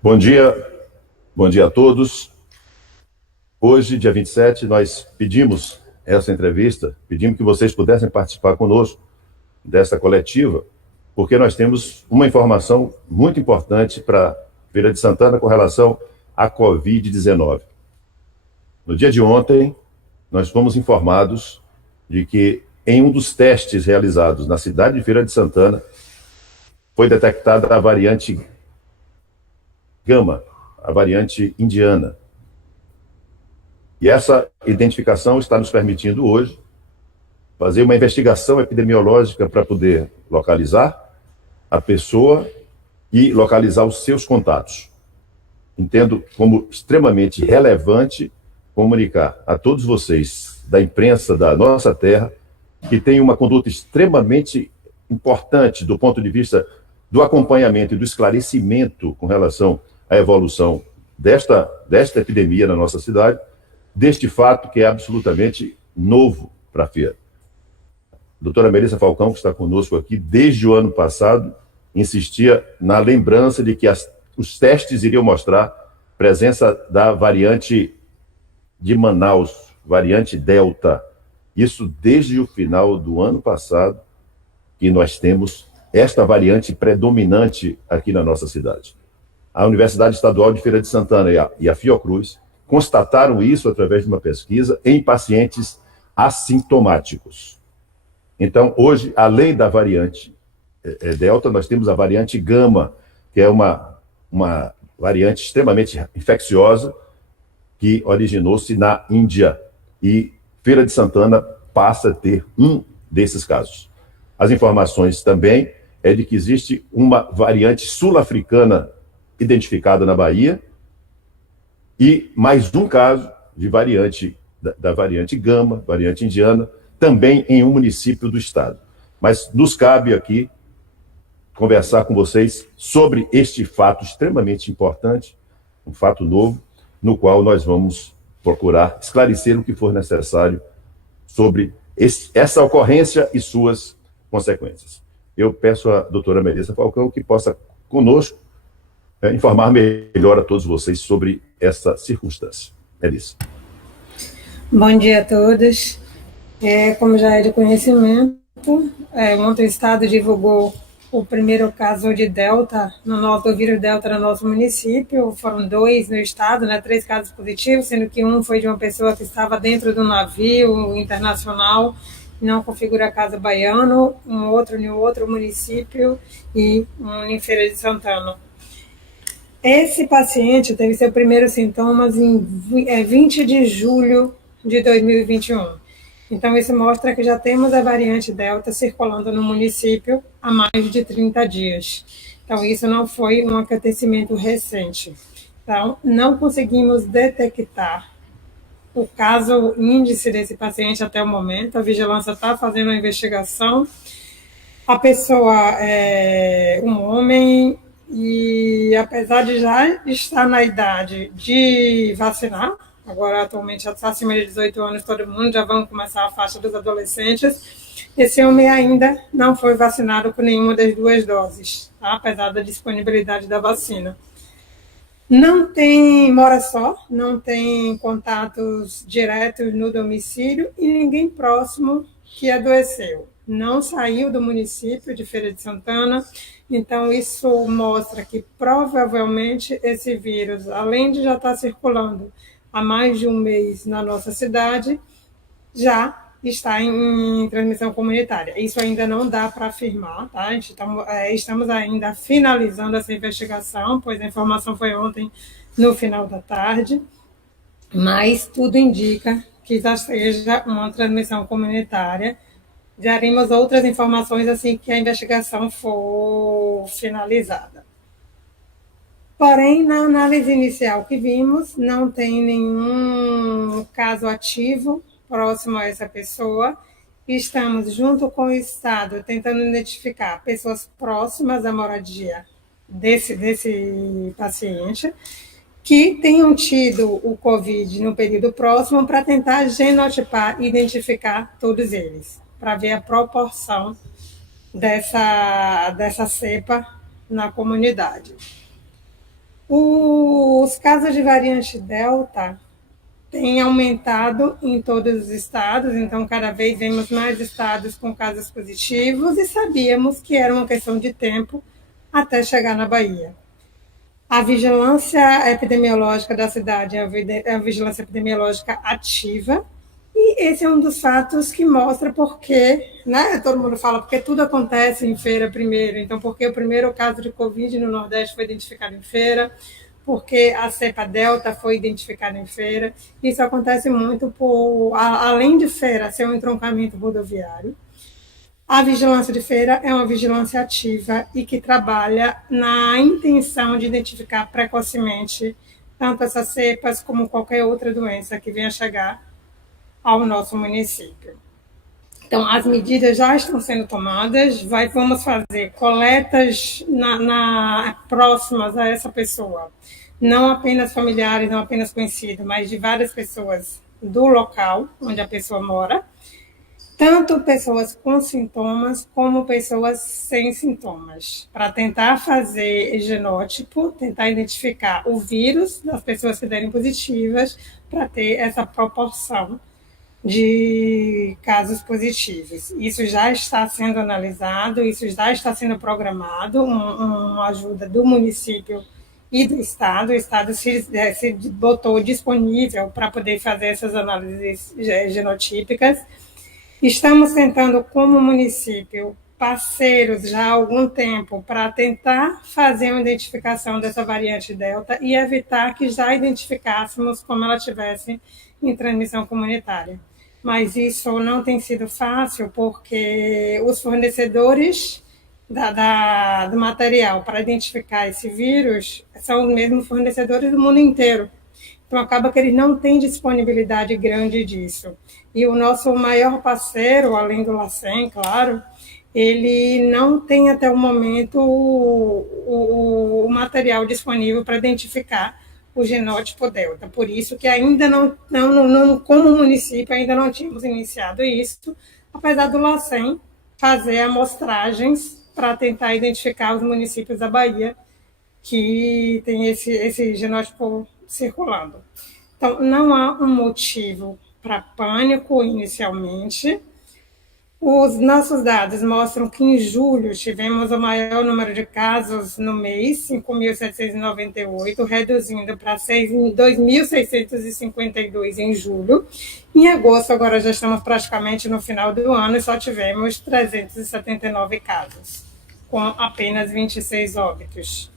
Bom dia a todos. Hoje, dia 27, nós pedimos essa entrevista, pedimos que vocês pudessem participar conosco dessa coletiva, porque nós temos uma informação muito importante para Feira de Santana com relação à Covid-19. No dia de ontem, nós fomos informados de que em um dos testes realizados na cidade de Feira de Santana, foi detectada a variante Gama, a variante indiana. E essa identificação está nos permitindo hoje fazer uma investigação epidemiológica para poder localizar a pessoa e localizar os seus contatos. Entendo como extremamente relevante comunicar a todos vocês da imprensa da nossa terra que tem uma conduta extremamente importante do ponto de vista do acompanhamento e do esclarecimento com relação à evolução desta epidemia na nossa cidade, deste fato que é absolutamente novo para a feira. A doutora Melissa Falcão, que está conosco aqui desde o ano passado, insistia na lembrança de que os testes iriam mostrar presença da variante de Manaus, variante Delta. Isso desde o final do ano passado, que nós temos esta variante predominante aqui na nossa cidade. A Universidade Estadual de Feira de Santana e a Fiocruz constataram isso através de uma pesquisa em pacientes assintomáticos. Então, hoje, além da variante Delta, nós temos a variante Gama, que é uma variante extremamente infecciosa, que originou-se na Índia. E Feira de Santana passa a ter um desses casos. As informações também é de que existe uma variante sul-africana identificada na Bahia e mais um caso de variante da variante Gama, variante indiana, também em um município do estado. Mas nos cabe aqui conversar com vocês sobre este fato extremamente importante, um fato novo, no qual nós vamos procurar esclarecer o que for necessário sobre essa ocorrência e suas consequências. Eu peço à doutora Melissa Falcão que possa conosco informar melhor a todos vocês sobre essa circunstância. Melissa. Bom dia a todos. Como já é de conhecimento, ontem o Estado divulgou o primeiro caso de Delta, do vírus Delta no nosso município. Foram 2 no estado, 3 casos positivos, sendo que um foi de uma pessoa que estava dentro do navio internacional, não configura casa baiano, um outro em outro município e um em Feira de Santana. Esse paciente teve seus primeiros sintomas em 20 de julho de 2021. Então, isso mostra que já temos a variante Delta circulando no município há mais de 30 dias. Então, isso não foi um acontecimento recente. Então, não conseguimos detectar o caso, o índice desse paciente até o momento. A vigilância está fazendo a investigação. A pessoa é um homem e, apesar de já estar na idade de vacinar, agora atualmente já está acima de 18 anos, todo mundo, já vamos começar a faixa dos adolescentes, esse homem ainda não foi vacinado com nenhuma das 2 doses, tá? Apesar da disponibilidade da vacina. Mora só, não tem contatos diretos no domicílio e ninguém próximo que adoeceu. Não saiu do município de Feira de Santana, então isso mostra que provavelmente esse vírus, além de já estar circulando há mais de um mês na nossa cidade, já está em transmissão comunitária. Isso ainda não dá para afirmar, tá? Estamos ainda finalizando essa investigação, pois a informação foi ontem no final da tarde, mas tudo indica que já seja uma transmissão comunitária. Daremos outras informações assim que a investigação for finalizada. Porém, na análise inicial que vimos, não tem nenhum caso ativo próximo a essa pessoa. Estamos, junto com o Estado, tentando identificar pessoas próximas à moradia desse paciente que tenham tido o Covid no período próximo para tentar genotipar e identificar todos eles, para ver a proporção dessa cepa na comunidade. Os casos de variante Delta têm aumentado em todos os estados, então cada vez vemos mais estados com casos positivos e sabíamos que era uma questão de tempo até chegar na Bahia. A vigilância epidemiológica da cidade é a vigilância epidemiológica ativa, e esse é um dos fatos que mostra porque, né, todo mundo fala, porque tudo acontece em feira primeiro, então porque o primeiro caso de Covid no Nordeste foi identificado em feira, porque a cepa Delta foi identificada em feira, isso acontece muito além de feira ser um entroncamento rodoviário. A vigilância de feira é uma vigilância ativa e que trabalha na intenção de identificar precocemente tanto essas cepas como qualquer outra doença que venha chegar ao nosso município. Então, as medidas já estão sendo tomadas, vamos fazer coletas próximas a essa pessoa, não apenas familiares, não apenas conhecidos, mas de várias pessoas do local onde a pessoa mora, tanto pessoas com sintomas como pessoas sem sintomas, para tentar fazer genótipo, tentar identificar o vírus das pessoas que derem positivas, para ter essa proporção de casos positivos. Isso já está sendo analisado, isso já está sendo programado, uma ajuda do município e do Estado. O Estado se botou disponível para poder fazer essas análises genotípicas. Estamos tentando, como município, parceiros já há algum tempo para tentar fazer uma identificação dessa variante Delta e evitar que já identificássemos como ela tivesse em transmissão comunitária. Mas isso não tem sido fácil porque os fornecedores do material para identificar esse vírus são os mesmos fornecedores do mundo inteiro. Então, acaba que eles não têm disponibilidade grande disso. E o nosso maior parceiro, além do LACEN, claro, ele não tem até o momento o material disponível para identificar o genótipo Delta. Por isso que ainda não, como município, ainda não tínhamos iniciado isso, apesar do LACEN fazer amostragens para tentar identificar os municípios da Bahia que tem esse genótipo circulando. Então, não há um motivo para pânico inicialmente. Os nossos dados mostram que em julho tivemos o maior número de casos no mês, 5.798, reduzindo para 2.652 em julho. Em agosto, agora já estamos praticamente no final do ano e só tivemos 379 casos, com apenas 26 óbitos.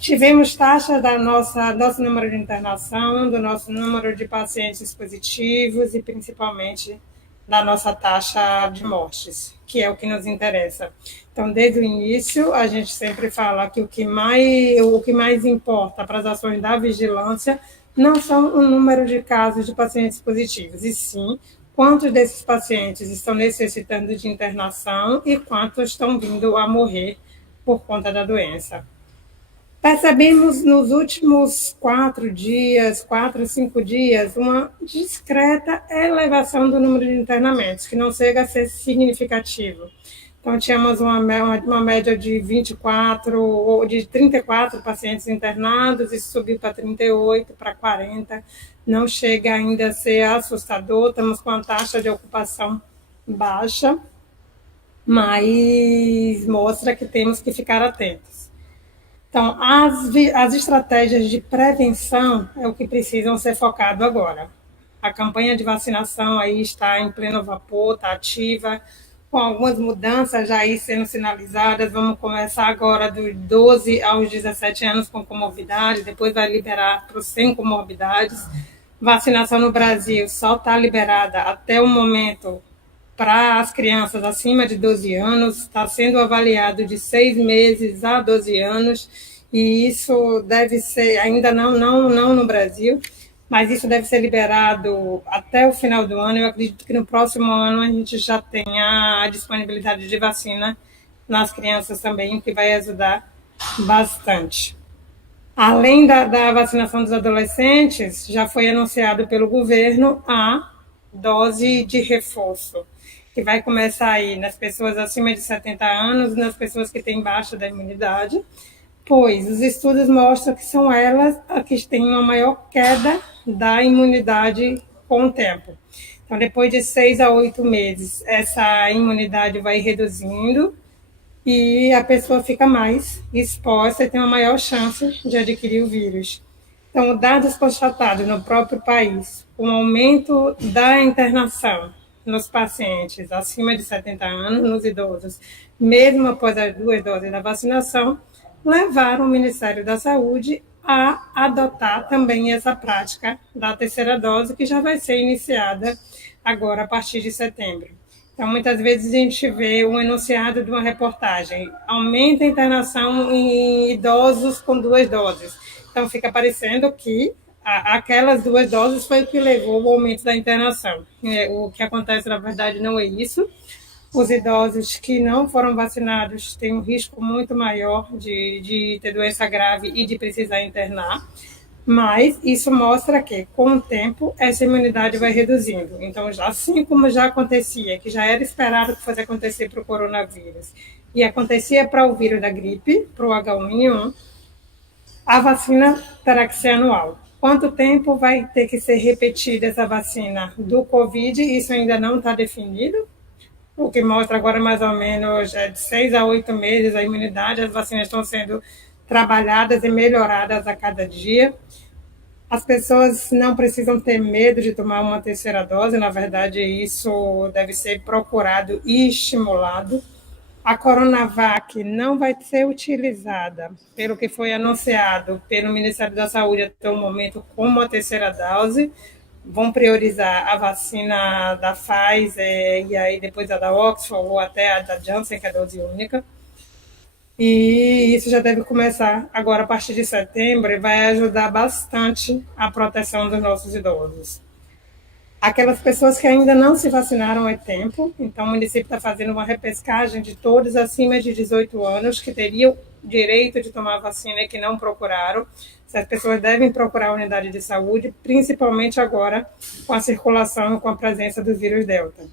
Tivemos taxa nosso número de internação, do nosso número de pacientes positivos e principalmente da nossa taxa de mortes, que é o que nos interessa. Então, desde o início, a gente sempre fala que o que mais importa para as ações da vigilância não são o número de casos de pacientes positivos, e sim quantos desses pacientes estão necessitando de internação e quantos estão vindo a morrer por conta da doença. Percebemos nos últimos 4 a 5 dias, uma discreta elevação do número de internamentos, que não chega a ser significativo. Então, tínhamos uma média de 24 ou de 34 pacientes internados, isso subiu para 38, para 40. Não chega ainda a ser assustador, estamos com a taxa de ocupação baixa, mas mostra que temos que ficar atentos. Então, as estratégias de prevenção é o que precisam ser focado agora. A campanha de vacinação aí está em pleno vapor, está ativa, com algumas mudanças já aí sendo sinalizadas. Vamos começar agora dos 12 aos 17 anos com comorbidades, depois vai liberar para os sem comorbidades. Vacinação no Brasil só está liberada até o momento para as crianças acima de 12 anos, está sendo avaliado de 6 meses a 12 anos, e isso deve ser, ainda não no Brasil, mas isso deve ser liberado até o final do ano. Eu acredito que no próximo ano a gente já tenha a disponibilidade de vacina nas crianças também, que vai ajudar bastante. Além da vacinação dos adolescentes, já foi anunciado pelo governo a dose de reforço, que vai começar aí nas pessoas acima de 70 anos, nas pessoas que têm baixa da imunidade, pois os estudos mostram que são elas as que têm uma maior queda da imunidade com o tempo. Então, depois de 6 a 8 meses, essa imunidade vai reduzindo e a pessoa fica mais exposta e tem uma maior chance de adquirir o vírus. Então, dados constatados no próprio país, um aumento da internação nos pacientes acima de 70 anos, nos idosos, mesmo após as 2 doses da vacinação, levaram o Ministério da Saúde a adotar também essa prática da terceira dose, que já vai ser iniciada agora a partir de setembro. Então, muitas vezes a gente vê um enunciado de uma reportagem, aumenta a internação em idosos com 2 doses. Então, fica parecendo que aquelas 2 doses foi o que levou ao aumento da internação. O que acontece, na verdade, não é isso. Os idosos que não foram vacinados têm um risco muito maior de ter doença grave e de precisar internar, mas isso mostra que, com o tempo, essa imunidade vai reduzindo. Então, assim como já acontecia, que já era esperado que fosse acontecer para o coronavírus, e acontecia para o vírus da gripe, para o H1N1, a vacina terá que ser anual. Quanto tempo vai ter que ser repetida essa vacina do Covid? Isso ainda não está definido. O que mostra agora mais ou menos de 6 a 8 meses a imunidade. As vacinas estão sendo trabalhadas e melhoradas a cada dia. As pessoas não precisam ter medo de tomar uma terceira dose, na verdade isso deve ser procurado e estimulado. A Coronavac não vai ser utilizada, pelo que foi anunciado pelo Ministério da Saúde até o momento, como a terceira dose. Vão priorizar a vacina da Pfizer e aí depois a da Oxford ou até a da Janssen, que é a dose única. E isso já deve começar agora a partir de setembro e vai ajudar bastante a proteção dos nossos idosos. Aquelas pessoas que ainda não se vacinaram é tempo, então o município está fazendo uma repescagem de todos acima de 18 anos que teriam direito de tomar vacina e que não procuraram. Essas pessoas devem procurar a unidade de saúde, principalmente agora com a circulação e com a presença do vírus Delta.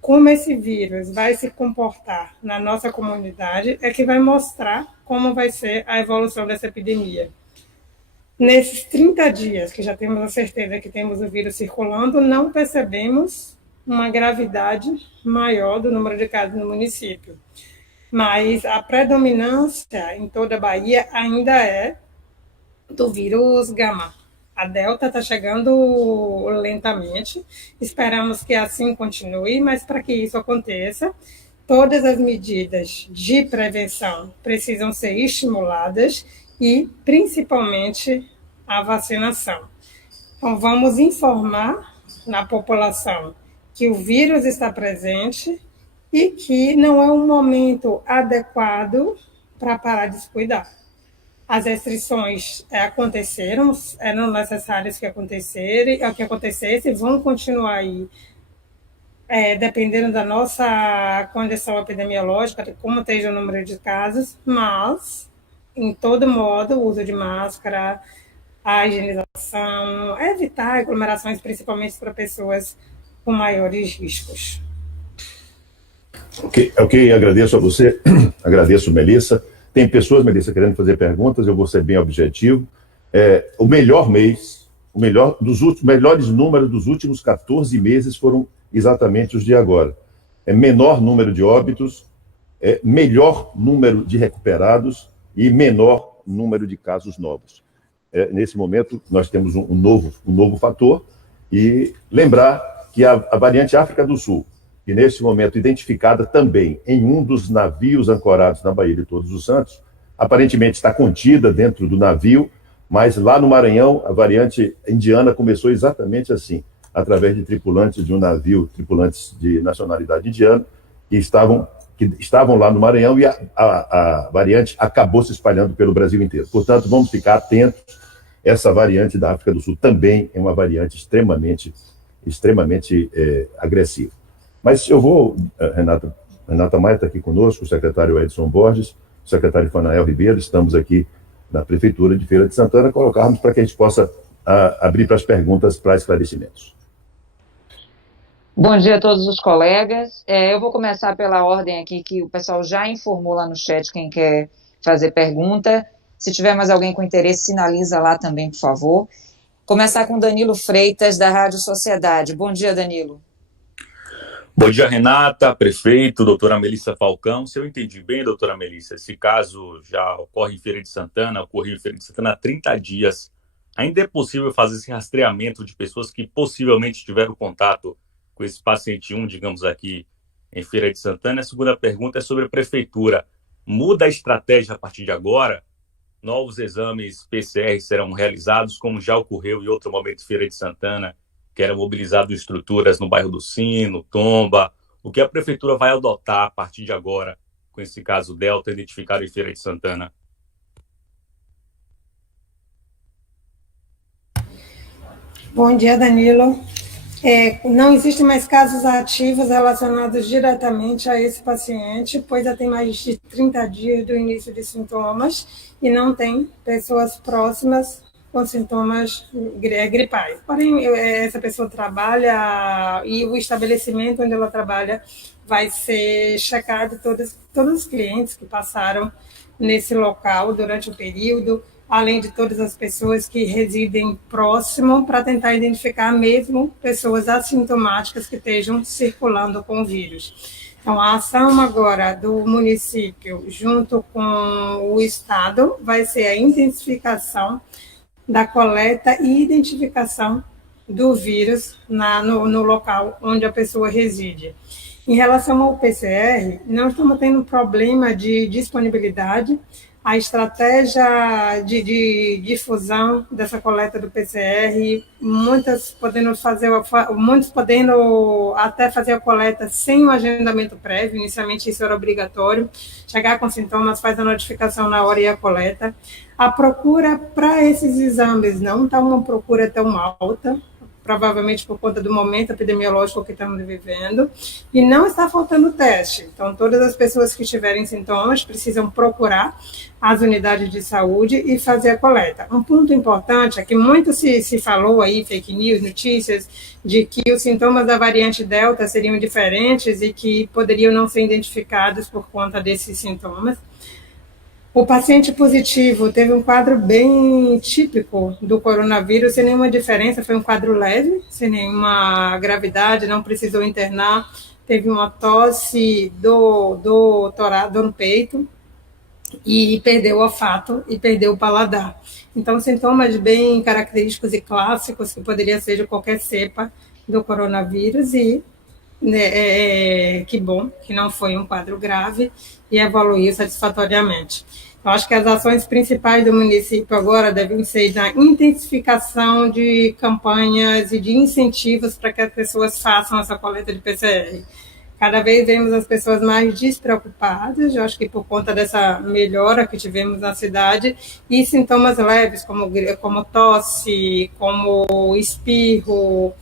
Como esse vírus vai se comportar na nossa comunidade é que vai mostrar como vai ser a evolução dessa epidemia. Nesses 30 dias que já temos a certeza que temos o vírus circulando, não percebemos uma gravidade maior do número de casos no município. Mas a predominância em toda a Bahia ainda é do vírus gama. A Delta está chegando lentamente, esperamos que assim continue, mas para que isso aconteça, todas as medidas de prevenção precisam ser estimuladas e, principalmente, a vacinação. Então, vamos informar na população que o vírus está presente e que não é um momento adequado para parar de se cuidar. As restrições aconteceram, eram necessárias que acontecessem, vão continuar aí, dependendo da nossa condição epidemiológica, de como esteja o número de casos, mas, em todo modo, o uso de máscara, a higienização, evitar aglomerações, principalmente para pessoas com maiores riscos. Ok, agradeço a você, agradeço, Melissa. Tem pessoas, Melissa, querendo fazer perguntas, eu vou ser bem objetivo. O melhor mês, melhores números dos últimos 14 meses foram exatamente os de agora. Menor número de óbitos, melhor número de recuperados e menor número de casos novos. Nesse momento, nós temos um novo fator, e lembrar que a variante África do Sul, que neste momento identificada também em um dos navios ancorados na Baía de Todos os Santos, aparentemente está contida dentro do navio, mas lá no Maranhão, a variante indiana começou exatamente assim, através de tripulantes de um navio, tripulantes de nacionalidade indiana, que estavam lá no Maranhão, e a variante acabou se espalhando pelo Brasil inteiro. Portanto, vamos ficar atentos. Essa variante da África do Sul também é uma variante extremamente agressiva. Mas eu vou, Renata Maia está aqui conosco, o secretário Edson Borges, o secretário Fanael Ribeiro, estamos aqui na Prefeitura de Feira de Santana, colocarmos para que a gente possa abrir para as perguntas, para esclarecimentos. Bom dia a todos os colegas. Eu vou começar pela ordem aqui que o pessoal já informou lá no chat quem quer fazer pergunta. Se tiver mais alguém com interesse, sinaliza lá também, por favor. Começar com Danilo Freitas, da Rádio Sociedade. Bom dia, Danilo. Bom dia, Renata, prefeito, doutora Melissa Falcão. Se eu entendi bem, doutora Melissa, esse caso já ocorreu em Feira de Santana, ocorreu em Feira de Santana há 30 dias. Ainda é possível fazer esse rastreamento de pessoas que possivelmente tiveram contato com esse paciente 1, digamos aqui, em Feira de Santana? A segunda pergunta é sobre a prefeitura. Muda a estratégia a partir de agora? Novos exames PCR serão realizados, como já ocorreu em outro momento em Feira de Santana, que eram mobilizadas estruturas no bairro do Sino, Tomba. O que a prefeitura vai adotar a partir de agora com esse caso Delta identificado em Feira de Santana? Bom dia, Danilo. Não existem mais casos ativos relacionados diretamente a esse paciente, pois já tem mais de 30 dias do início de sintomas e não tem pessoas próximas com sintomas gripais. Porém, essa pessoa trabalha e o estabelecimento onde ela trabalha vai ser checado todos os clientes que passaram nesse local durante o período, além de todas as pessoas que residem próximo, para tentar identificar mesmo pessoas assintomáticas que estejam circulando com o vírus. Então, a ação agora do município, junto com o Estado, vai ser a intensificação da coleta e identificação do vírus no local onde a pessoa reside. Em relação ao PCR, não estamos tendo problema de disponibilidade. A estratégia de difusão dessa coleta do PCR, muitos podendo até fazer a coleta sem o agendamento prévio. Inicialmente isso era obrigatório. Chegar com sintomas, faz a notificação na hora e a coleta. A procura para esses exames não está uma procura tão alta, provavelmente por conta do momento epidemiológico que estamos vivendo, e não está faltando teste. Então, todas as pessoas que tiverem sintomas precisam procurar as unidades de saúde e fazer a coleta. Um ponto importante é que muito se falou aí, fake news, notícias, de que os sintomas da variante Delta seriam diferentes e que poderiam não ser identificados por conta desses sintomas. O paciente positivo teve um quadro bem típico do coronavírus, sem nenhuma diferença, foi um quadro leve, sem nenhuma gravidade, não precisou internar, teve uma tosse no peito e perdeu o olfato e perdeu o paladar. Então, sintomas bem característicos e clássicos que poderia ser de qualquer cepa do coronavírus e que bom que não foi um quadro grave e evoluiu satisfatoriamente. Eu acho que as ações principais do município agora devem ser na intensificação de campanhas e de incentivos para que as pessoas façam essa coleta de PCR. Cada vez vemos as pessoas mais despreocupadas, eu acho que por conta dessa melhora que tivemos na cidade, e sintomas leves, como tosse, como espirro,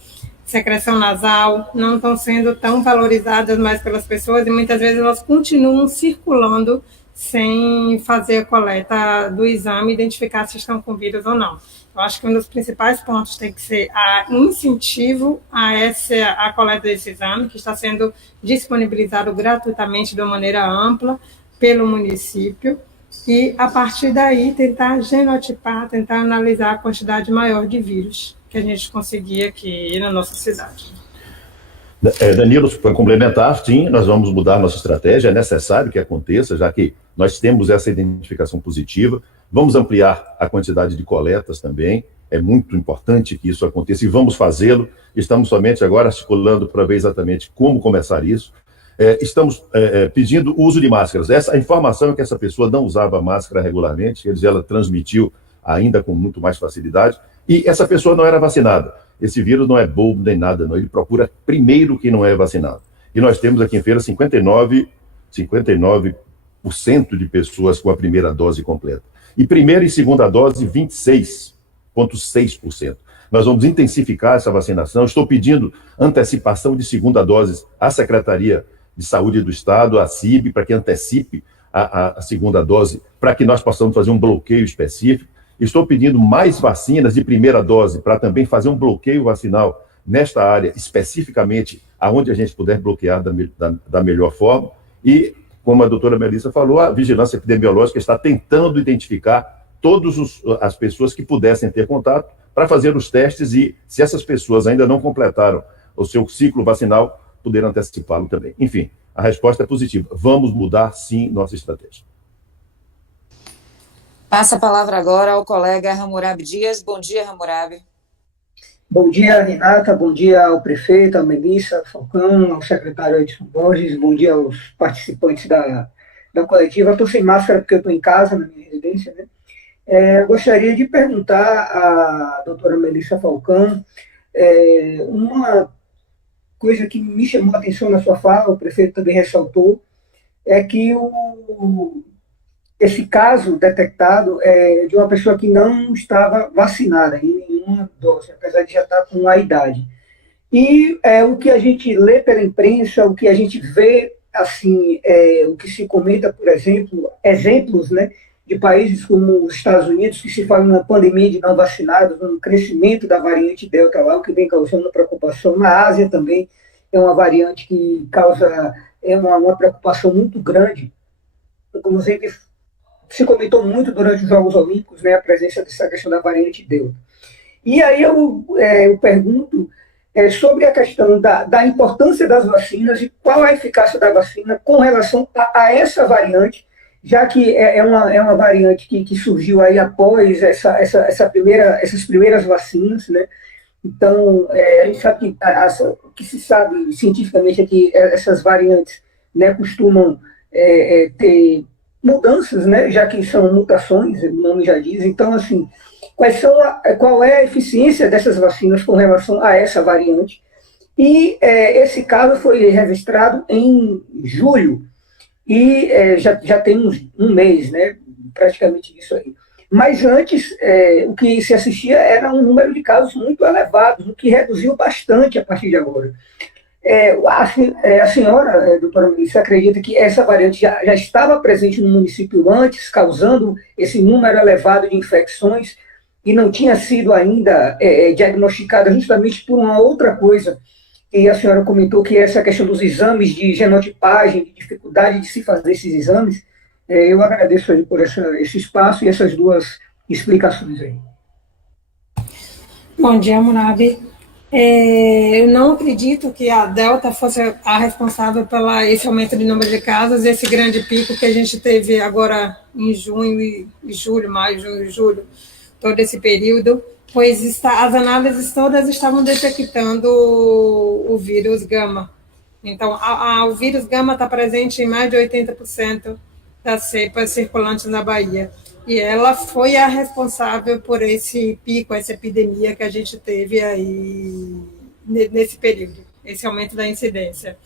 secreção nasal, não estão sendo tão valorizadas mais pelas pessoas e muitas vezes elas continuam circulando sem fazer a coleta do exame e identificar se estão com vírus ou não. Eu acho que um dos principais pontos tem que ser o incentivo a coleta desse exame, que está sendo disponibilizado gratuitamente de uma maneira ampla pelo município, e a partir daí tentar genotipar, tentar analisar a quantidade maior de vírus que a gente conseguir aqui na nossa cidade. Danilo, para complementar, sim, nós vamos mudar nossa estratégia, é necessário que aconteça, já que nós temos essa identificação positiva, vamos ampliar a quantidade de coletas também, é muito importante que isso aconteça e vamos fazê-lo, estamos somente agora articulando para ver exatamente como começar isso, estamos pedindo o uso de máscaras. Essa informação é que essa pessoa não usava máscara regularmente, quer dizer, ela transmitiu ainda com muito mais facilidade, e essa pessoa não era vacinada. Esse vírus não é bobo nem nada, não. Ele procura primeiro quem não é vacinado. E nós temos aqui em Feira 59% de pessoas com a primeira dose completa. E primeira e segunda dose, 26,6%. Nós vamos intensificar essa vacinação. Estou pedindo antecipação de segunda dose à Secretaria de Saúde do Estado, à CIB, para que antecipe a segunda dose, para que nós possamos fazer um bloqueio específico. Estou pedindo mais vacinas de primeira dose para também fazer um bloqueio vacinal nesta área, especificamente aonde a gente puder bloquear da melhor forma. E, como a doutora Melissa falou, a vigilância epidemiológica está tentando identificar todas as pessoas que pudessem ter contato para fazer os testes e, se essas pessoas ainda não completaram o seu ciclo vacinal, poderem antecipá-lo também. Enfim, a resposta é positiva. Vamos mudar, sim, nossa estratégia. Passa a palavra agora ao colega Hammurabi Dias. Bom dia, Hammurabi. Bom dia, Renata. Bom dia ao prefeito, à Melissa Falcão, ao secretário Edson Borges. Bom dia aos participantes da coletiva. Estou sem máscara porque eu estou em casa, na minha residência, né? Eu gostaria de perguntar à doutora Melissa Falcão uma coisa que me chamou a atenção na sua fala, o prefeito também ressaltou, é que esse caso detectado é de uma pessoa que não estava vacinada em nenhuma dose, apesar de já estar com a idade. E o que a gente lê pela imprensa, o que a gente vê, assim, o que se comenta, por exemplo, exemplos, né, de países como os Estados Unidos, que se fala uma pandemia de não vacinados, um crescimento da variante Delta lá, o que vem causando preocupação. Na Ásia também é uma variante que causa uma preocupação muito grande. Inclusive, se comentou muito durante os Jogos Olímpicos, né, a presença dessa questão da variante Delta. E aí eu pergunto sobre a questão da importância das vacinas e qual a eficácia da vacina com relação a essa variante, já que é uma variante que surgiu aí após essas primeiras vacinas, né? Então, a gente sabe o que se sabe cientificamente é que essas variantes, né, costumam ter mudanças, né, já que são mutações, o nome já diz. Então, assim, qual é a eficiência dessas vacinas com relação a essa variante? E esse caso foi registrado em julho, e já tem um mês, né, praticamente disso aí. Mas antes, o que se assistia era um número de casos muito elevados, o que reduziu bastante a partir de agora. A senhora, doutora Melissa, acredita que essa variante já estava presente no município antes, causando esse número elevado de infecções, e não tinha sido ainda diagnosticada justamente por uma outra coisa? E a senhora comentou que essa questão dos exames de genotipagem, de dificuldade de se fazer esses exames. Eu agradeço aí por esse espaço e essas duas explicações aí. Bom dia, Hammurabi. Eu não acredito que a Delta fosse a responsável por esse aumento de número de casos, esse grande pico que a gente teve agora em junho e julho, maio, junho e julho, todo esse período, pois as análises todas estavam detectando o vírus gama. Então, o vírus gama está presente em mais de 80% das cepas circulantes na Bahia. E ela foi a responsável por esse pico, essa epidemia que a gente teve aí nesse período, esse aumento da incidência.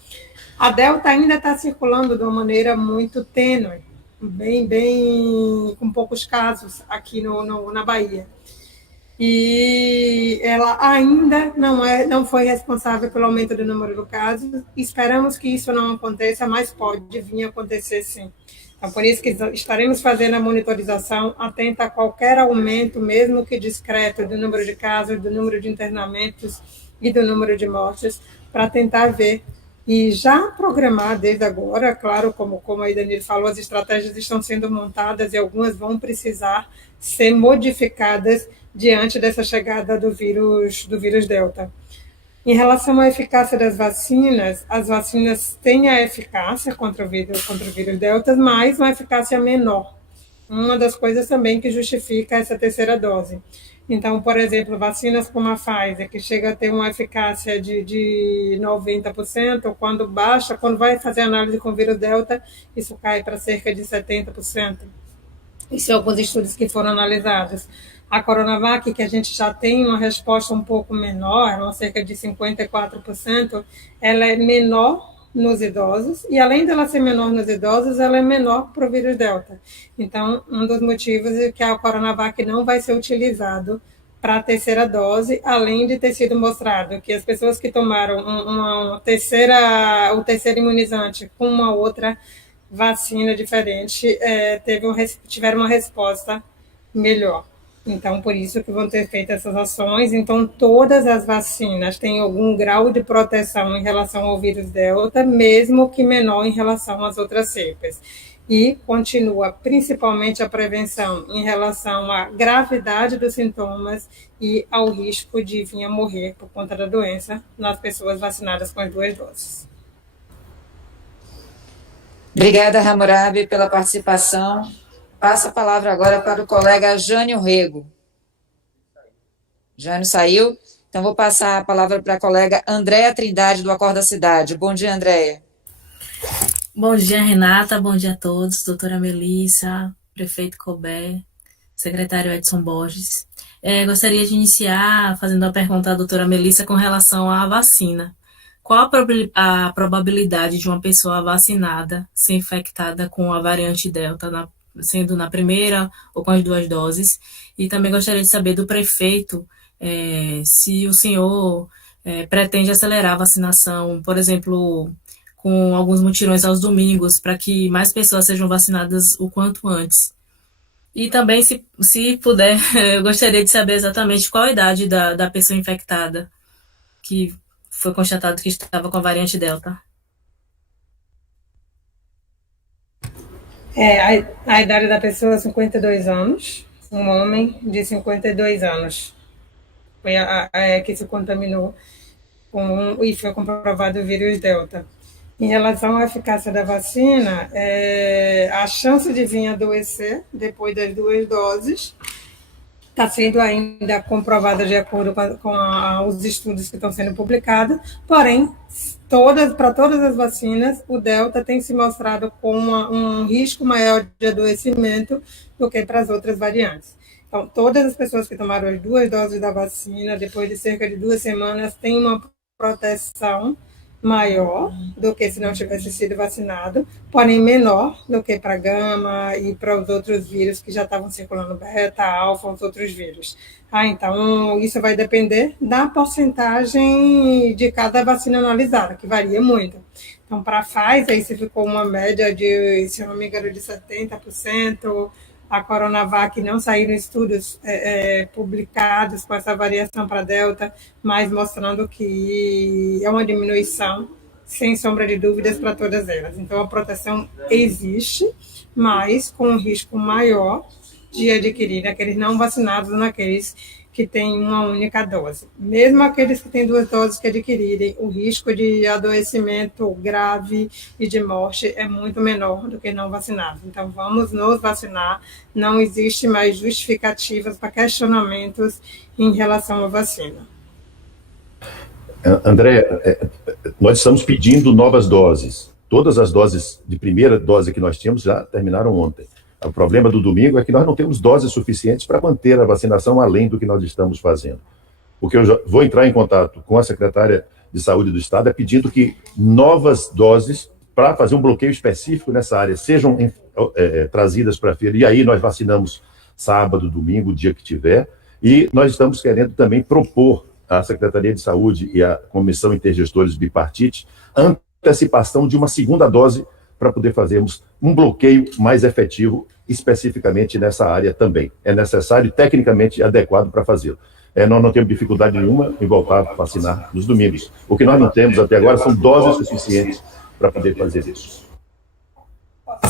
A Delta ainda está circulando de uma maneira muito tênue, bem com poucos casos aqui na Bahia. E ela ainda não foi responsável pelo aumento do número de casos. Esperamos que isso não aconteça, mas pode vir a acontecer sim. Então, por isso que estaremos fazendo a monitorização atenta a qualquer aumento, mesmo que discreto, do número de casos, do número de internamentos e do número de mortes, para tentar ver e já programar desde agora. Claro, como a Danilo falou, as estratégias estão sendo montadas e algumas vão precisar ser modificadas diante dessa chegada do vírus Delta. Em relação à eficácia das vacinas, as vacinas têm a eficácia contra o vírus Delta, mas uma eficácia menor. Uma das coisas também que justifica essa terceira dose. Então, por exemplo, vacinas como a Pfizer, que chega a ter uma eficácia de 90%, quando vai fazer análise com o vírus Delta, isso cai para cerca de 70%. Isso são alguns estudos que foram analisados. A Coronavac, que a gente já tem uma resposta um pouco menor, cerca de 54%, ela é menor nos idosos, e além dela ser menor nos idosos, ela é menor para o vírus Delta. Então, um dos motivos é que a Coronavac não vai ser utilizado para a terceira dose, além de ter sido mostrado que as pessoas que tomaram o terceiro imunizante com uma outra vacina diferente tiveram uma resposta melhor. Então, por isso que vão ter feito essas ações. Então, todas as vacinas têm algum grau de proteção em relação ao vírus Delta, mesmo que menor em relação às outras cepas. e continua principalmente a prevenção em relação à gravidade dos sintomas e ao risco de vir a morrer por conta da doença nas pessoas vacinadas com as 2 doses. Obrigada, Hammurabi, pela participação. Passo a palavra agora para o colega Jânio Rego. Jânio saiu? Então vou passar a palavra para a colega Andréa Trindade, do Acorda Cidade. Bom dia, Andréa. Bom dia, Renata. Bom dia a todos. Doutora Melissa, prefeito Colbert, secretário Edson Borges. Gostaria de iniciar fazendo uma pergunta à doutora Melissa com relação à vacina. Qual a probabilidade de uma pessoa vacinada ser infectada com a variante Delta, sendo na primeira ou com as 2 doses? E também gostaria de saber do prefeito se o senhor pretende acelerar a vacinação, por exemplo, com alguns mutirões aos domingos, para que mais pessoas sejam vacinadas o quanto antes. E também, se puder, eu gostaria de saber exatamente qual a idade da pessoa infectada, que foi constatado que estava com a variante Delta. A idade da pessoa é 52 anos, um homem de 52 anos. Foi que se contaminou e foi comprovado o vírus Delta. Em relação à eficácia da vacina, a chance de vir adoecer depois das 2 doses está sendo ainda comprovada de acordo com os estudos que estão sendo publicados, porém, para todas as vacinas, o Delta tem se mostrado com um risco maior de adoecimento do que para as outras variantes. Então, todas as pessoas que tomaram as 2 doses da vacina, depois de cerca de 2 semanas, têm uma proteção maior do que se não tivesse sido vacinado, porém menor do que para gama e para os outros vírus que já estavam circulando, beta, alfa, os outros vírus. Então, isso vai depender da porcentagem de cada vacina analisada, que varia muito. Então, para a Pfizer, isso ficou uma média de, se não me engano, de 70%, a Coronavac não saíram estudos publicados com essa variação para Delta, mas mostrando que é uma diminuição, sem sombra de dúvidas, para todas elas. Então, a proteção existe, mas com um risco maior de adquirir aqueles não vacinados naqueles que têm uma única dose. Mesmo aqueles que têm 2 doses que adquirirem, o risco de adoecimento grave e de morte é muito menor do que não vacinados. Então, vamos nos vacinar. Não existe mais justificativas para questionamentos em relação à vacina. André, nós estamos pedindo novas doses. Todas as doses de primeira dose que nós tínhamos já terminaram ontem. O problema do domingo é que nós não temos doses suficientes para manter a vacinação além do que nós estamos fazendo. O que eu já vou entrar em contato com a secretária de Saúde do Estado pedindo que novas doses para fazer um bloqueio específico nessa área sejam trazidas para a feira. E aí nós vacinamos sábado, domingo, o dia que tiver. E nós estamos querendo também propor à Secretaria de Saúde e à Comissão Intergestores Bipartite antecipação de uma segunda dose para poder fazermos um bloqueio mais efetivo especificamente nessa área também. É necessário e tecnicamente adequado para fazê-lo. Nós não temos dificuldade nenhuma em voltar a vacinar nos domingos. O que nós não temos até agora são doses suficientes para poder fazer isso.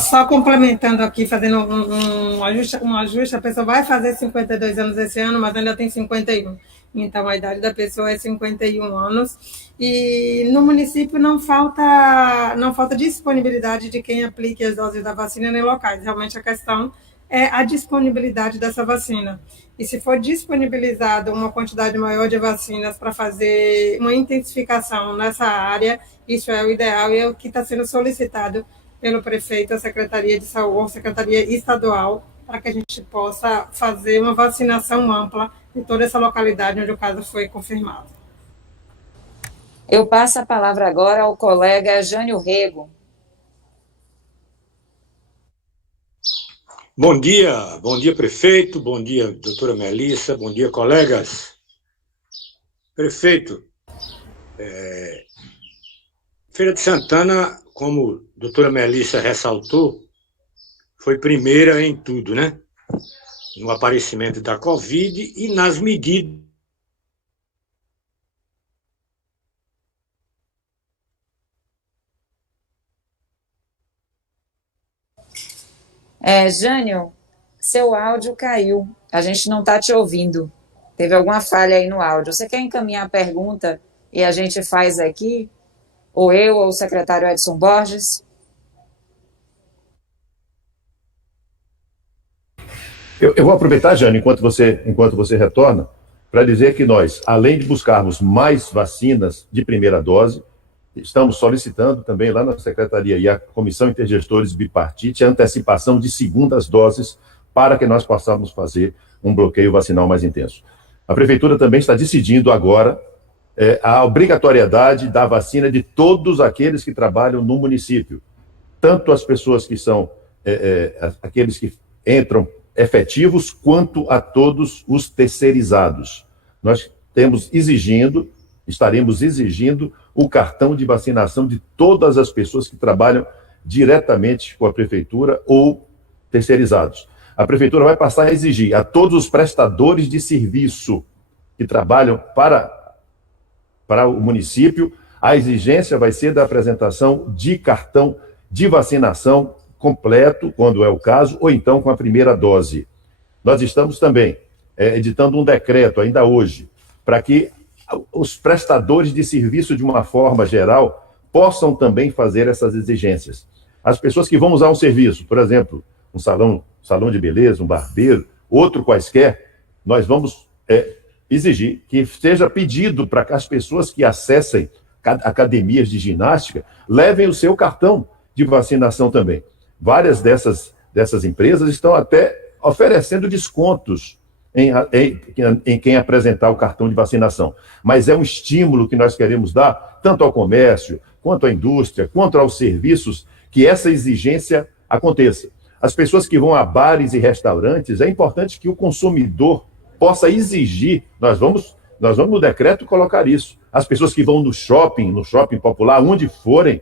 Só complementando aqui, fazendo um ajuste, a pessoa vai fazer 52 anos esse ano, mas ainda tem 51. Então, a idade da pessoa é 51 anos. E no município não falta disponibilidade de quem aplique as doses da vacina em locais. Realmente, a questão é a disponibilidade dessa vacina. E se for disponibilizada uma quantidade maior de vacinas para fazer uma intensificação nessa área, isso é o ideal e é o que está sendo solicitado pelo prefeito, a Secretaria de Saúde, a Secretaria Estadual, para que a gente possa fazer uma vacinação ampla em toda essa localidade onde o caso foi confirmado. Eu passo a palavra agora ao colega Jânio Rego. Bom dia, prefeito, bom dia, doutora Melissa, bom dia, colegas. Prefeito, Feira de Santana, como a doutora Melissa ressaltou, foi primeira em tudo, né? No aparecimento da Covid e nas medidas Jânio, seu áudio caiu. A gente não está te ouvindo. Teve alguma falha aí no áudio. Você quer encaminhar a pergunta e a gente faz aqui? Ou eu, ou o secretário Edson Borges? Eu vou aproveitar, Jane, enquanto você retorna, para dizer que nós, além de buscarmos mais vacinas de primeira dose, estamos solicitando também lá na Secretaria e a Comissão Intergestores Bipartite a antecipação de segundas doses para que nós possamos fazer um bloqueio vacinal mais intenso. A Prefeitura também está decidindo agora a obrigatoriedade da vacina de todos aqueles que trabalham no município, tanto as pessoas que são aqueles que entram efetivos, quanto a todos os terceirizados. Nós estaremos exigindo o cartão de vacinação de todas as pessoas que trabalham diretamente com a Prefeitura ou terceirizados. A Prefeitura vai passar a exigir a todos os prestadores de serviço que trabalham para o município, a exigência vai ser da apresentação de cartão de vacinação completo, quando é o caso, ou então com a primeira dose. Nós estamos também editando um decreto, ainda hoje, para que os prestadores de serviço, de uma forma geral, possam também fazer essas exigências. As pessoas que vão usar um serviço, por exemplo, um salão de beleza, um barbeiro, outro quaisquer, nós vamos exigir que seja pedido para que as pessoas que acessem academias de ginástica levem o seu cartão de vacinação também. Várias dessas empresas estão até oferecendo descontos em quem apresentar o cartão de vacinação. Mas é um estímulo que nós queremos dar, tanto ao comércio, quanto à indústria, quanto aos serviços, que essa exigência aconteça. As pessoas que vão a bares e restaurantes, é importante que o consumidor possa exigir, nós vamos no decreto colocar isso. As pessoas que vão no shopping popular, onde forem,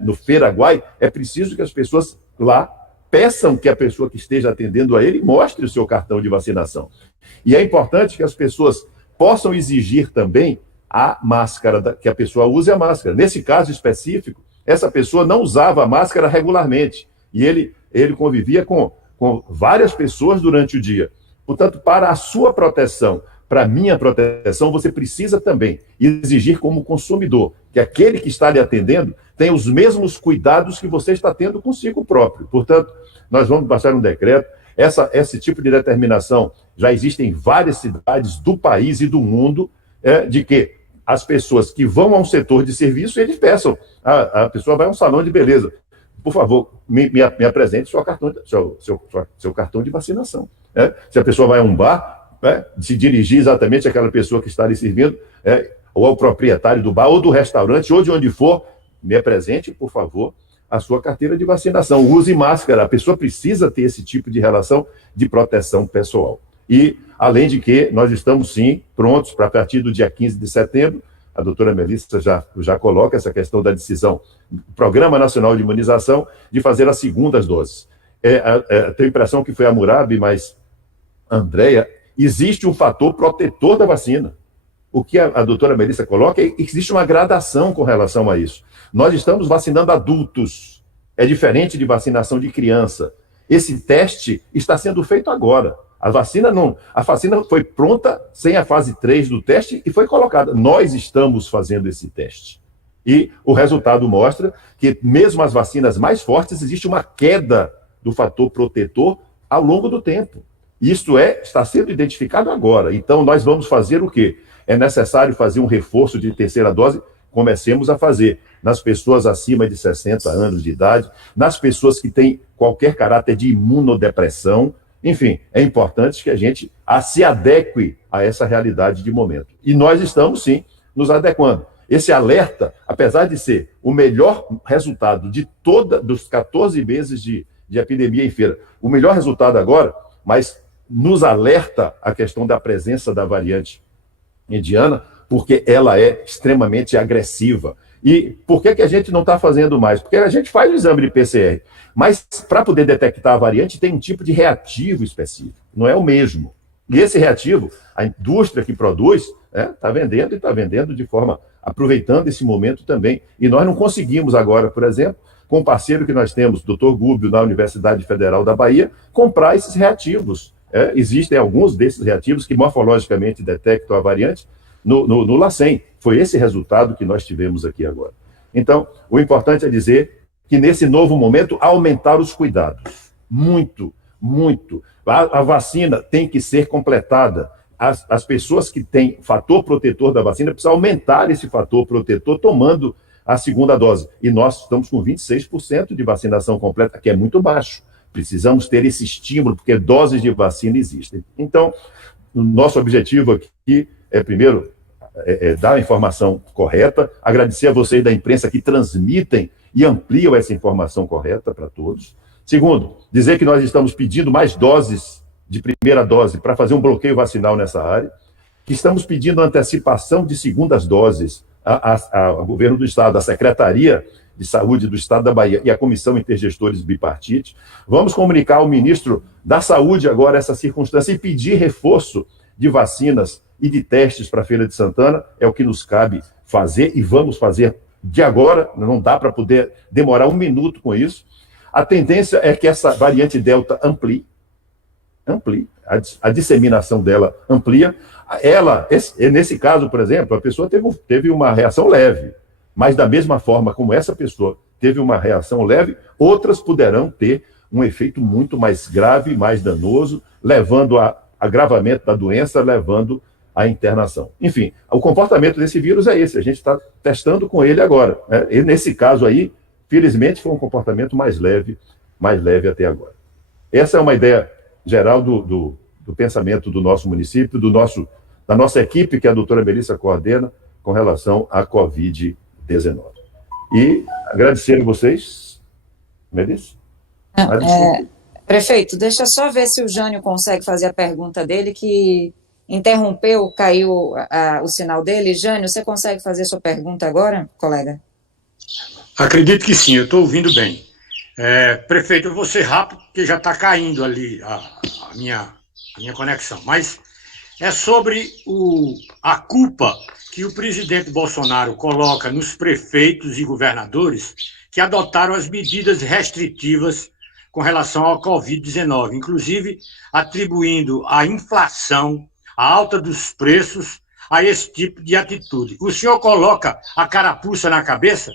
no Feiraguai, é preciso que as pessoas lá peçam que a pessoa que esteja atendendo a ele mostre o seu cartão de vacinação. E é importante que as pessoas possam exigir também a máscara, que a pessoa use a máscara. Nesse caso específico, essa pessoa não usava a máscara regularmente, e ele convivia com várias pessoas durante o dia. Portanto, para a sua proteção, para a minha proteção, você precisa também exigir como consumidor que aquele que está lhe atendendo tenha os mesmos cuidados que você está tendo consigo próprio. Portanto, nós vamos baixar um decreto. Esse tipo de determinação já existe em várias cidades do país e do mundo, de que as pessoas que vão a um setor de serviço, eles peçam. A pessoa vai a um salão de beleza. Por favor, me apresente seu cartão de vacinação. Se a pessoa vai a um bar, se dirigir exatamente àquela pessoa que está lhe servindo, ou ao proprietário do bar, ou do restaurante, ou de onde for, me apresente, por favor, a sua carteira de vacinação. Use máscara. A pessoa precisa ter esse tipo de relação de proteção pessoal. E, além de que, nós estamos, sim, prontos para, a partir do dia 15 de setembro, a doutora Melissa já coloca essa questão da decisão do Programa Nacional de Imunização de fazer as segundas doses. Tenho a impressão que foi a Murabi, mas, Andréia, existe um fator protetor da vacina. O que a doutora Melissa coloca é que existe uma gradação com relação a isso. Nós estamos vacinando adultos. É diferente de vacinação de criança. Esse teste está sendo feito agora. A vacina foi pronta sem a fase 3 do teste e foi colocada. Nós estamos fazendo esse teste. E o resultado mostra que mesmo as vacinas mais fortes, existe uma queda do fator protetor ao longo do tempo. Isso está sendo identificado agora. Então, nós vamos fazer o quê? É necessário fazer um reforço de terceira dose? Comecemos a fazer nas pessoas acima de 60 anos de idade, nas pessoas que têm qualquer caráter de imunodepressão. Enfim, é importante que a gente se adeque a essa realidade de momento. E nós estamos, sim, nos adequando. Esse alerta, apesar de ser o melhor resultado dos 14 meses de epidemia em feira, o melhor resultado agora, mas nos alerta a questão da presença da variante indiana, porque ela é extremamente agressiva. E por que a gente não está fazendo mais? Porque a gente faz o exame de PCR, mas para poder detectar a variante tem um tipo de reativo específico, não é o mesmo. E esse reativo, a indústria que produz, está vendendo e está vendendo de forma, aproveitando esse momento também. E nós não conseguimos agora, por exemplo, com o parceiro que nós temos, Dr. Gúbio, na Universidade Federal da Bahia, comprar esses reativos. Existem alguns desses reativos que morfologicamente detectam a variante no LACEN. Foi esse resultado que nós tivemos aqui agora. Então, o importante é dizer que, nesse novo momento, aumentar os cuidados. Muito, muito. A vacina tem que ser completada. As pessoas que têm fator protetor da vacina precisam aumentar esse fator protetor tomando a segunda dose. E nós estamos com 26% de vacinação completa, que é muito baixo. Precisamos ter esse estímulo, porque doses de vacina existem. Então, o nosso objetivo aqui é, primeiro, dar a informação correta, agradecer a vocês da imprensa que transmitem e ampliam essa informação correta para todos. Segundo, dizer que nós estamos pedindo mais doses de primeira dose para fazer um bloqueio vacinal nessa área, que estamos pedindo antecipação de segundas doses ao governo do Estado, à Secretaria de Saúde do Estado da Bahia e à Comissão Intergestores Bipartite. Vamos comunicar ao ministro da Saúde agora essa circunstância e pedir reforço de vacinas e de testes para a Feira de Santana. É o que nos cabe fazer e vamos fazer de agora. Não dá para poder demorar um minuto com isso. A tendência é que essa variante Delta amplie, a disseminação dela amplia. Nesse caso, por exemplo, a pessoa teve uma reação leve, mas da mesma forma como essa pessoa teve uma reação leve, outras poderão ter um efeito muito mais grave, mais danoso, levando a agravamento da doença, levando à internação. Enfim, o comportamento desse vírus é esse, a gente está testando com ele agora. E nesse caso aí, felizmente, foi um comportamento mais leve até agora. Essa é uma ideia geral do pensamento do nosso município, da nossa equipe, que a doutora Melissa coordena, com relação à Covid-19. E agradecer a vocês, Melissa. Prefeito, deixa só ver se o Jânio consegue fazer a pergunta dele, que interrompeu, caiu o sinal dele. Jânio, você consegue fazer sua pergunta agora, colega? Acredito que sim, eu estou ouvindo bem. Prefeito, eu vou ser rápido, porque já está caindo ali a minha conexão, mas é sobre a culpa que o presidente Bolsonaro coloca nos prefeitos e governadores que adotaram as medidas restritivas com relação ao Covid-19, inclusive atribuindo a inflação, a alta dos preços, a esse tipo de atitude. O senhor coloca a carapuça na cabeça?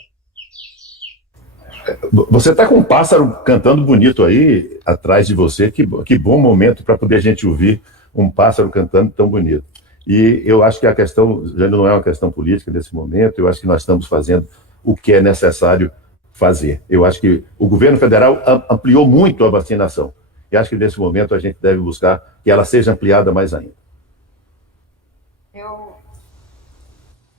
Você está com um pássaro cantando bonito aí atrás de você, que bom momento para poder a gente ouvir um pássaro cantando tão bonito. E eu acho que a questão já não é uma questão política nesse momento, eu acho que nós estamos fazendo o que é necessário fazer. Eu acho que o governo federal ampliou muito a vacinação, e acho que nesse momento a gente deve buscar que ela seja ampliada mais ainda.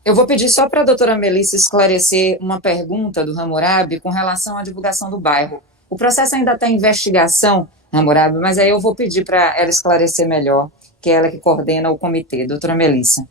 Eu vou pedir só para a doutora Melissa esclarecer uma pergunta do Hammurabi com relação à divulgação do bairro. O processo ainda está em investigação, Hammurabi, mas aí eu vou pedir para ela esclarecer melhor, que é ela que coordena o comitê. Doutora Melissa.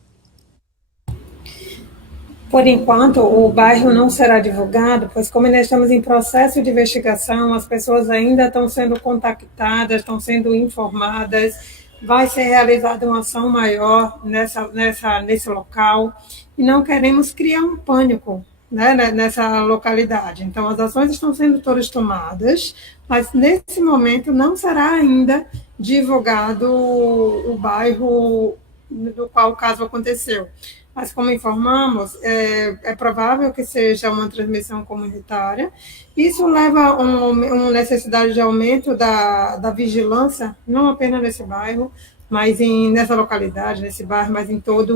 Por enquanto, o bairro não será divulgado, pois como nós estamos em processo de investigação, as pessoas ainda estão sendo contactadas, estão sendo informadas, vai ser realizada uma ação maior nesse local, e não queremos criar um pânico, né, nessa localidade. Então, as ações estão sendo todas tomadas, mas nesse momento não será ainda divulgado o bairro no qual o caso aconteceu. Mas, como informamos, é provável que seja uma transmissão comunitária. Isso leva a uma necessidade de aumento da vigilância, não apenas nesse bairro, mas nessa localidade, nesse bairro, mas em toda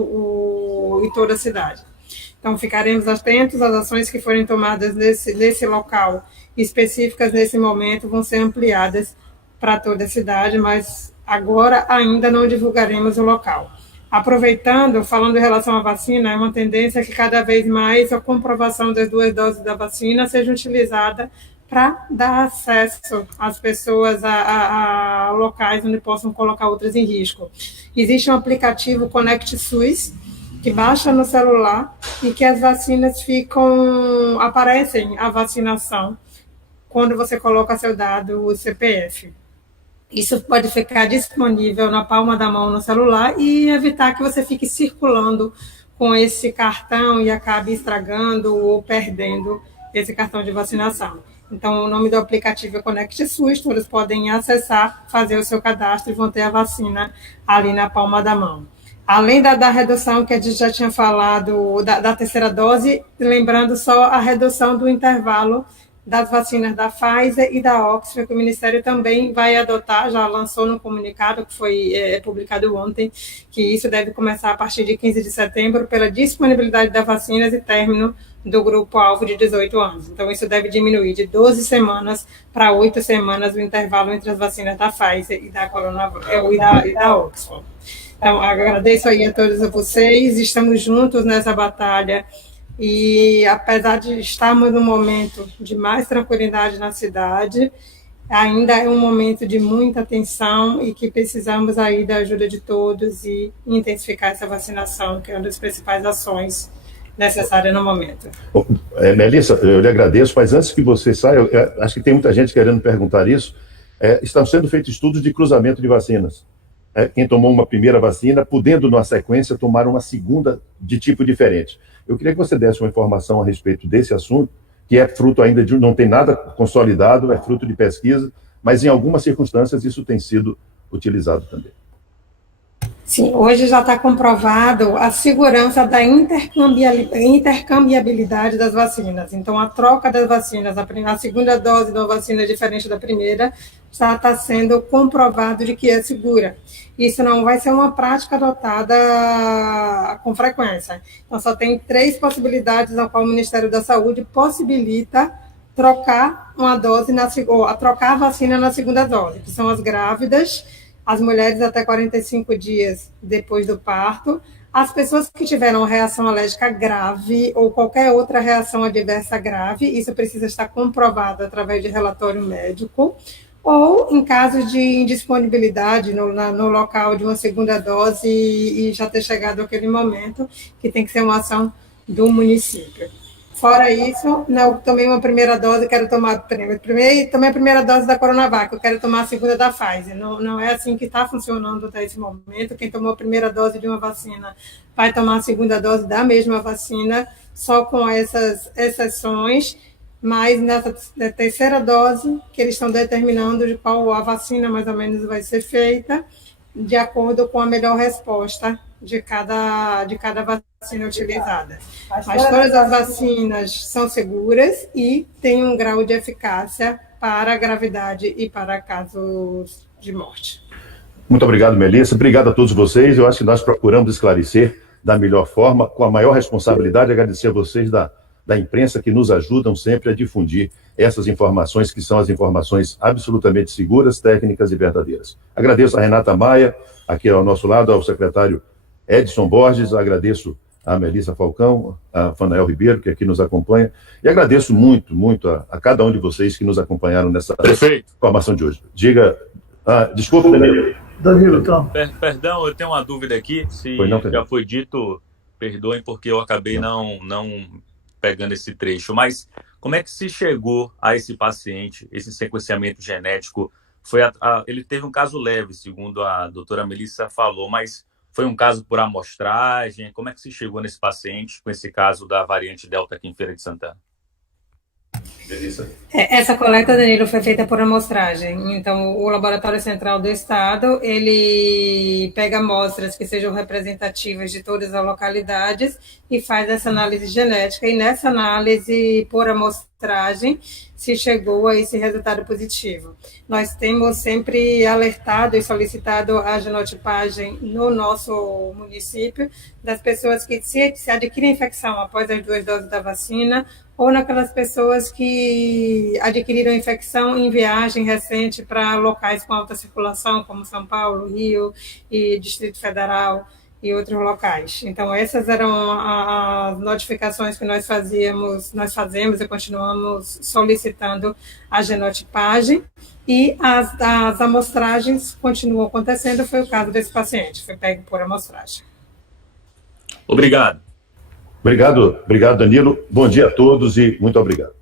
a cidade. Então, ficaremos atentos às ações que forem tomadas nesse local, específicas nesse momento, vão ser ampliadas para toda a cidade, mas agora ainda não divulgaremos o local. Aproveitando, falando em relação à vacina, é uma tendência que cada vez mais a comprovação das 2 doses da vacina seja utilizada para dar acesso às pessoas a locais onde possam colocar outras em risco. Existe um aplicativo Conect SUS, que baixa no celular e que as vacinas aparecem a vacinação quando você coloca seu dado, o CPF. Isso pode ficar disponível na palma da mão no celular e evitar que você fique circulando com esse cartão e acabe estragando ou perdendo esse cartão de vacinação. Então, o nome do aplicativo é Conect SUS, todos podem acessar, fazer o seu cadastro e vão ter a vacina ali na palma da mão. Além da redução que a gente já tinha falado, da terceira dose, lembrando só a redução do intervalo das vacinas da Pfizer e da Oxford, que o Ministério também vai adotar, já lançou no comunicado que foi publicado ontem, que isso deve começar a partir de 15 de setembro, pela disponibilidade das vacinas e término do grupo-alvo de 18 anos. Então, isso deve diminuir de 12 semanas para 8 semanas o intervalo entre as vacinas da Pfizer e da Oxford. Então, agradeço aí a todos vocês, estamos juntos nessa batalha. E apesar de estarmos num momento de mais tranquilidade na cidade, ainda é um momento de muita tensão e que precisamos aí da ajuda de todos e intensificar essa vacinação, que é uma das principais ações necessárias no momento. Melissa, eu lhe agradeço, mas antes que você saia, acho que tem muita gente querendo perguntar isso, estão sendo feitos estudos de cruzamento de vacinas. Quem tomou uma primeira vacina, podendo, na sequência, tomar uma segunda de tipo diferente. Eu queria que você desse uma informação a respeito desse assunto, que é fruto ainda de, não tem nada consolidado, é fruto de pesquisa, mas em algumas circunstâncias isso tem sido utilizado também. Sim, hoje já está comprovado a segurança da intercambiabilidade das vacinas. Então, a troca das vacinas, a segunda dose de uma vacina diferente da primeira, já está sendo comprovado de que é segura. Isso não vai ser uma prática adotada com frequência. Então, só tem 3 possibilidades ao qual o Ministério da Saúde possibilita trocar uma dose, trocar a vacina na segunda dose, que são as grávidas, as mulheres até 45 dias depois do parto, as pessoas que tiveram reação alérgica grave ou qualquer outra reação adversa grave, isso precisa estar comprovado através de relatório médico, ou em caso de indisponibilidade no local de uma segunda dose e já ter chegado aquele momento, que tem que ser uma ação do município. Fora isso, eu tomei uma primeira dose, quero tomar tomei a primeira dose da Coronavac, eu quero tomar a segunda da Pfizer. Não é assim que está funcionando até esse momento. Quem tomou a primeira dose de uma vacina vai tomar a segunda dose da mesma vacina, só com essas exceções, mas nessa terceira dose, que eles estão determinando de qual a vacina mais ou menos vai ser feita, de acordo com a melhor resposta de cada vacina utilizada. Mas todas as vacinas são seguras e têm um grau de eficácia para a gravidade e para casos de morte. Muito obrigado, Melissa. Obrigado a todos vocês. Eu acho que nós procuramos esclarecer da melhor forma, com a maior responsabilidade. Agradecer a vocês da imprensa que nos ajudam sempre a difundir essas informações, que são as informações absolutamente seguras, técnicas e verdadeiras. Agradeço a Renata Maia, aqui ao nosso lado, ao secretário Edson Borges, agradeço a Melissa Falcão, a Fanael Ribeiro, que aqui nos acompanha, e agradeço muito, muito a cada um de vocês que nos acompanharam nessa formação de hoje. Diga, desculpa, Danilo, então. Perdão, eu tenho uma dúvida aqui, se já foi dito, perdoem, porque eu acabei não pegando esse trecho, mas como é que se chegou a esse paciente, esse sequenciamento genético? Ele teve um caso leve, segundo a doutora Melissa falou, mas foi um caso por amostragem? Como é que se chegou nesse paciente com esse caso da variante Delta aqui em Feira de Santana? Essa coleta, Danilo, foi feita por amostragem. Então, o Laboratório Central do Estado, ele pega amostras que sejam representativas de todas as localidades e faz essa análise genética. E nessa análise por amostragem, se chegou a esse resultado positivo. Nós temos sempre alertado e solicitado a genotipagem no nosso município das pessoas que se adquirem infecção após as 2 doses da vacina, ou naquelas pessoas que adquiriram infecção em viagem recente para locais com alta circulação, como São Paulo, Rio e Distrito Federal e outros locais. Então, essas eram as notificações que nós fazemos e continuamos solicitando a genotipagem, e as amostragens continuam acontecendo. Foi o caso desse paciente, foi pego por amostragem. Obrigado. Obrigado, Danilo. Bom dia a todos e muito obrigado.